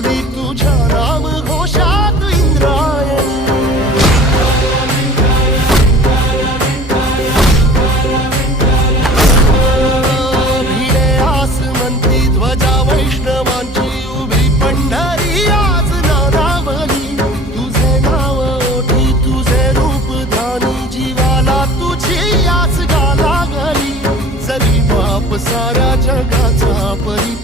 झाली तुझ्या नाम घोषात इंद्रायणी. भिडे आसमंती ध्वजा वैष्णवांची उभी पंढरी आज नानावली. तुझे नाव ओठी तुझे रूप ध्यानी जीवाला तुझी आस गा लागली. जरी बाप साऱ्या जगाचा परी